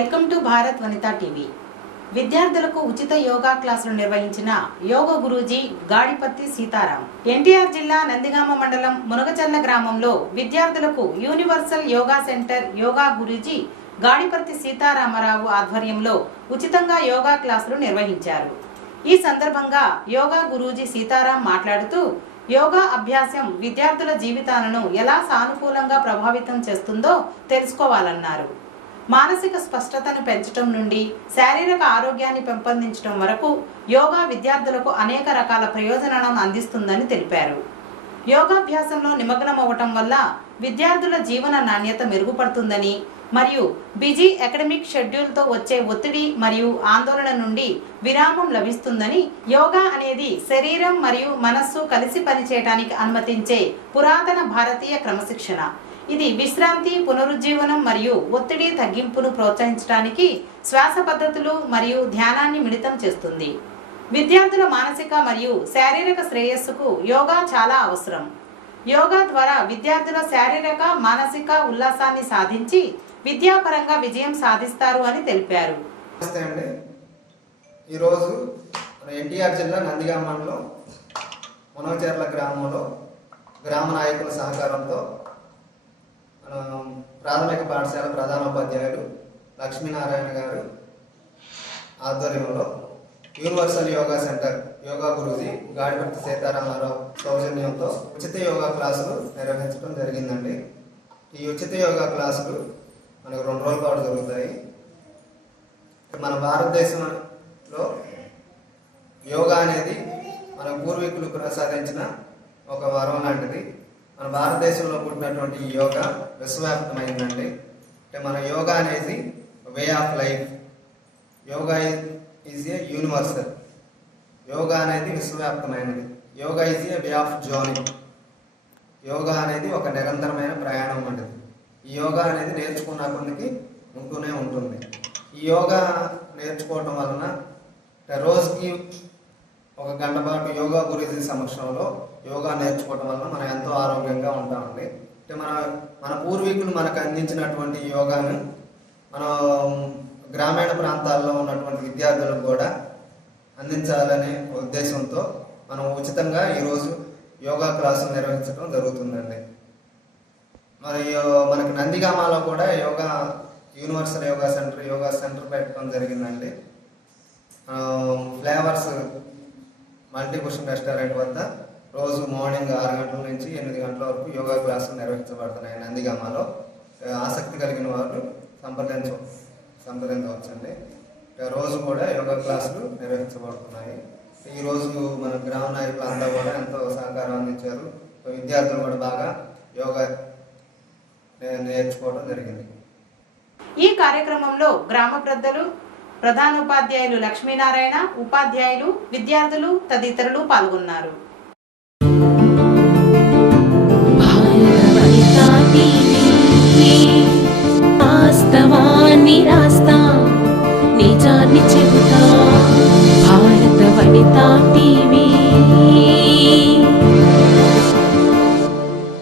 Welcome to Bharat Vanitha TV. విద్యార్థులకు ఉచిత యోగా క్లాసులు నిర్వహించిన యోగ గురూజీ గాడిపత్తి సీతారాం. ఎన్టీఆర్ జిల్లా నందిగామ మండలం మునగచర్ల గ్రామంలో విద్యార్థులకు universal yoga centre yoga Guruji గాడిపత్తి Sitarama Rao ఆధ్వర్యంలో ఉచితంగా యోగా క్లాసులు నిర్వహించారు. ఈ సందర్భంగా యోగా గురూజీ సీతారాం మాట్లాడుతూ యోగా అభ్యాసం విద్యార్థుల జీవితాలను ఎలా సానుకూలంగా ప్రభావితం చేస్తుందో తెలుసుకోవాలన్నారు. మానసిక స్పష్టతను పెంచడం నుండి శారీరక ఆరోగ్యాన్ని పెంపొందించడం వరకు యోగా విద్యార్థులకు అనేక రకాల ప్రయోజనాలను అందిస్తుందని తెలిపారు. యోగాభ్యాసంలో నిమగ్నమవ్వటం వల్ల విద్యార్థుల జీవన నాణ్యత మెరుగుపడుతుందని మరియు బిజీ అకాడమిక్ షెడ్యూల్తో వచ్చే ఒత్తిడి మరియు ఆందోళన నుండి విరామం లభిస్తుందని, యోగా అనేది శరీరం మరియు మనస్సు కలిసి పనిచేయడానికి అనుమతించే పురాతన భారతీయ క్రమశిక్షణ. ఇది విశ్రాంతి, పునరుజ్జీవనం మరియు ఒత్తిడి తగ్గింపును ప్రోత్సహించడానికి శ్వాస పద్ధతులు మరియు ధ్యానాన్ని మిళితం చేస్తుంది. విద్యార్థుల మానసిక మరియు శారీరక శ్రేయస్సుకు యోగా చాలా అవసరం. యోగా ద్వారా విద్యార్థుల శారీరక, మానసిక ఉల్లాసాన్ని సాధించి విద్యాపరంగా విజయం సాధిస్తారు అని తెలిపారు. ఈరోజు ఎన్టీఆర్ జిల్లా నందిగామ మండలం మునగచర్ల గ్రామంలో గ్రామ నాయకుల సహకారంతో ప్రాథమిక పాఠశాల ప్రధానోపాధ్యాయులు లక్ష్మీనారాయణ గారు ఆధ్వర్యంలో universal yoga centre yoga Guruji గాడిపత్తి Sitarama Rao సౌజన్యంతో ఉచిత యోగా క్లాసులు నిర్వహించడం జరిగిందండి. ఈ ఉచిత యోగా క్లాసులు మనకు 2 రోజుల పాటు జరుగుతాయి. మన భారతదేశంలో యోగా అనేది మన పూర్వీకులు ప్రసాదించిన ఒక వరం లాంటిది. మన భారతదేశంలో పుట్టినటువంటి ఈ యోగా విశ్వవ్యాప్తమైందండి. అంటే మన యోగా అనేది way of life. Yoga is a universal. Yoga అనేది విశ్వవ్యాప్తమైనది. Yoga is a way of journey. Yoga అనేది ఒక నిరంతరమైన ప్రయాణం వంటిది. ఈ యోగా అనేది నేర్చుకున్న కొద్దికి ఉంటూనే ఉంటుంది. ఈ యోగా నేర్చుకోవటం వలన రోజుకి 1 గంట పాటు యోగా గురూజీ సమక్షంలో యోగా నేర్చుకోవటం వలన మనం ఎంతో ఆరోగ్యంగా ఉంటామండి. అంటే మన పూర్వీకులు మనకు అందించినటువంటి యోగాను మనం గ్రామీణ ప్రాంతాల్లో ఉన్నటువంటి విద్యార్థులకు కూడా అందించాలనే ఉద్దేశంతో మనం ఉచితంగా ఈరోజు యోగా క్లాసులు నిర్వహించడం జరుగుతుందండి. మరి మనకి నందిగామలో కూడా యూనివర్సల్ యోగా సెంటర్ పెట్టడం జరిగిందండి. ఫ్లేవర్స్ మల్టీపుషన్ రెస్టారెంట్ వద్ద రోజు మార్నింగ్ 6 గంటల నుంచి 8 గంటల వరకు యోగా క్లాసులు నిర్వహించబడుతున్నాయి నందిగామలో. ఆసక్తి కలిగిన వారు సంప్రదించవచ్చండి. రోజు కూడా యోగా క్లాసులు నిర్వహించబడుతున్నాయి. ఈరోజు మన గ్రామ నాయకులు అంతా కూడా ఎంతో సహకారం అందించారు. విద్యార్థులు కూడా బాగా యోగా నేర్చుకోవడం జరిగింది. ఈ కార్యక్రమంలో గ్రామ పెద్దలు, ప్రధానోపాధ్యాయులు లక్ష్మీనారాయణ, ఉపాధ్యాయులు, విద్యార్థులు తదితరులు పాల్గొన్నారు.